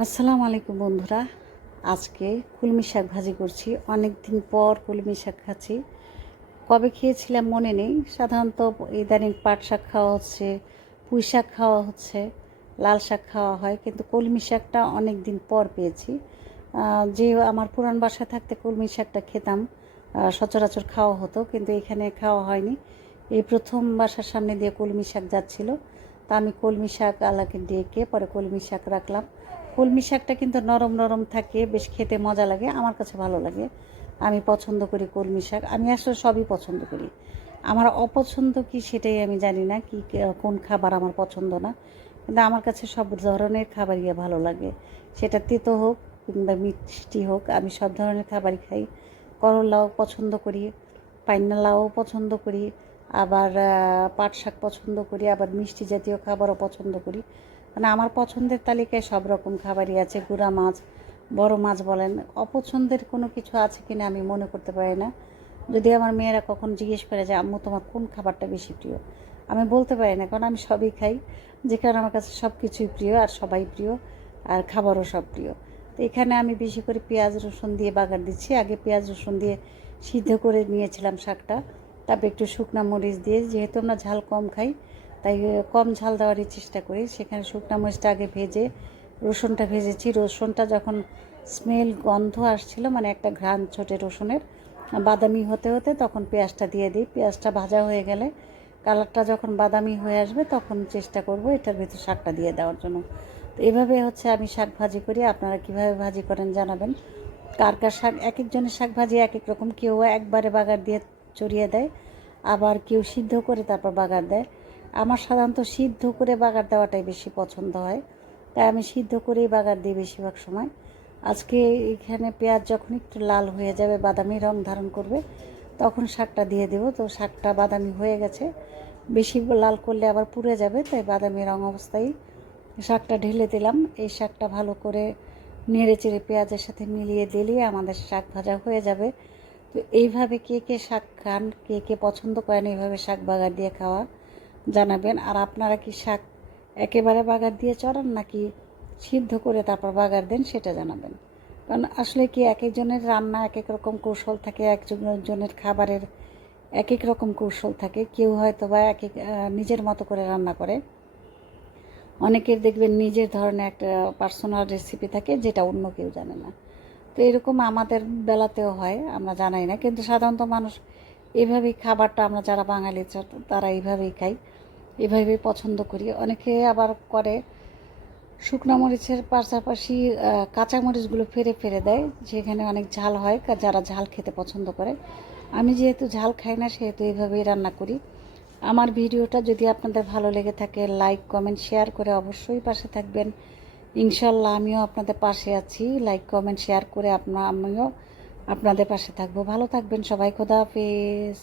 আসসালামু আলাইকুম বন্ধুরা। আজকে কলমি শাক ভাজি করছি। অনেক দিন পর কলমি শাক খাচ্ছি। কবে খেয়েছিলাম মনে নেই। সাধারণত ইদানিং পাট শাক খাওয়া হচ্ছে, পুঁই শাক খাওয়া হচ্ছে, লাল শাক খাওয়া হয়, কিন্তু কলমি শাকটা অনেক দিন পর পেয়েছি। যে আমার পুরান বাসায় থাকতে কলমি শাকটা খেতাম, সচরাচর খাওয়া হতো, কিন্তু এখানে খাওয়া হয়নি। এই প্রথম বাসার সামনে দিয়ে কলমি শাক যাচ্ছিল, তা আমি কলমি শাক আলাকে ডেকে পরে কলমি শাক রাখলাম। কলমি শাকটা কিন্তু নরম নরম থাকে, বেশ খেতে মজা লাগে, আমার কাছে ভালো লাগে। আমি পছন্দ করি কলমি শাক। আমি আসলে সবই পছন্দ করি। আমার অপছন্দ কি সেটাই আমি জানি না, কি কোন খাবার আমার পছন্দ না, কিন্তু আমার কাছে সব ধরনের খাবারই ভালো লাগে। সেটা তেতো হোক কিংবা মিষ্টি হোক, আমি সব ধরনের খাবারই খাই। করলাও পছন্দ করি, পাইনা লাউ পছন্দ করি, আবার পাট শাক পছন্দ করি, আবার মিষ্টি জাতীয় খাবারও পছন্দ করি। মানে আমার পছন্দের তালিকায় সব রকম খাবারই আছে। গুঁড়া মাছ, বড় মাছ বলেন, অপছন্দের কোনো কিছু আছে কিনা আমি মনে করতে পারি না। যদি আমার মেয়েরা কখন জিজ্ঞেস করে যে আম্মু তোমার কোন খাবারটা বেশি প্রিয়, আমি বলতে পারি না, কারণ আমি সবই খাই। যে কারণে আমার কাছে সব কিছুই প্রিয়, আর সবাই প্রিয়, আর খাবারও সব প্রিয়। তো এখানে আমি বেশি করে পেঁয়াজ রসুন দিয়ে বাগার দিচ্ছি। আগে পেঁয়াজ রসুন দিয়ে সিদ্ধ করে নিয়েছিলাম শাকটা, তারপর একটু শুকনা মরিচ দিয়ে, যেহেতু আমরা ঝাল কম খাই তাই কম ঝাল দেওয়ারই চেষ্টা করি। সেখানে শুকনা মরিচটা আগে ভেজে রসুনটা ভেজেছি। রসুনটা যখন স্মেল গন্ধ আসছিল, মানে একটা ঘ্রাণ ছোটে রসুনের, বাদামি হতে হতে তখন পেঁয়াজটা দিয়ে দিই। পেঁয়াজটা ভাজা হয়ে গেলে, কালারটা যখন বাদামি হয়ে আসবে, তখন চেষ্টা করব এটার ভিতর শাকটা দিয়ে দেওয়ার জন্য। তো এভাবে হচ্ছে আমি শাক ভাজি করি। আপনারা কীভাবে ভাজি করেন জানাবেন। কার কার শাক, এক একজনের শাক ভাজি এক এক রকম। কেউ একবারে বাগার দিয়ে চড়িয়ে দেয়, আবার কেউ সিদ্ধ করে তারপর বাগার দেয়। আমার সাধারণত সিদ্ধ করে বাগার দেওয়াটাই বেশি পছন্দ হয়, তাই আমি সিদ্ধ করেই বাগার দিই বেশিরভাগ সময়। আজকে এখানে পেঁয়াজ যখন একটু লাল হয়ে যাবে, বাদামি রং ধারণ করবে, তখন শাকটা দিয়ে দেবো। তো শাকটা বাদামি হয়ে গেছে, বেশি লাল করলে আবার পুড়ে যাবে, তাই বাদামি রং অবস্থায় শাকটা ঢেলে দিলাম। এই শাকটা ভালো করে নেড়ে চেড়ে পেঁয়াজের সাথে মিলিয়ে দিলেই আমাদের শাক ভাজা হয়ে যাবে। তো এইভাবে কে কে শাক খান, কে কে পছন্দ করেন এইভাবে শাক বাগার দিয়ে খাওয়া, জানাবেন। আর আপনারা কি শাক একেবারে বাগার দিয়ে চড়ান, নাকি সিদ্ধ করে তারপর বাগার দেন, সেটা জানাবেন। কারণ আসলে কি, এক একজনের রান্না এক এক রকম কৌশল থাকে, একজনের খাবারের এক এক রকম কৌশল থাকে। কেউ হয়তো বা এক এক নিজের মতো করে রান্না করে। অনেকের দেখবেন নিজের ধরনের একটা পার্সোনাল রেসিপি থাকে, যেটা অন্য কেউ জানে না। তো এরকম আমাদের বেলাতেও হয়, আমরা জানাই না, কিন্তু সাধারণত মানুষ এভাবেই খাবারটা, আমরা যারা বাঙালি তারা এইভাবেই খাই, এভাবেই পছন্দ করি। অনেকে আবার করে শুকনো মরিচের পাশাপাশি কাঁচা মরিচগুলো ফেরে ফেরে দেয়, যেখানে অনেক ঝাল হয়, যারা ঝাল খেতে পছন্দ করে। আমি যেহেতু ঝাল খাই না, সেহেতু এইভাবেই রান্না করি। আমার ভিডিওটা যদি আপনাদের ভালো লেগে থাকে, লাইক কমেন্ট শেয়ার করে অবশ্যই পাশে থাকবেন। ইনশাল্লাহ আমিও আপনাদের পাশে আছি। লাইক কমেন্ট শেয়ার করে আমিও আপনাদের পাশে থাকবো। ভালো থাকবেন সবাই। খোদা হাফেজ।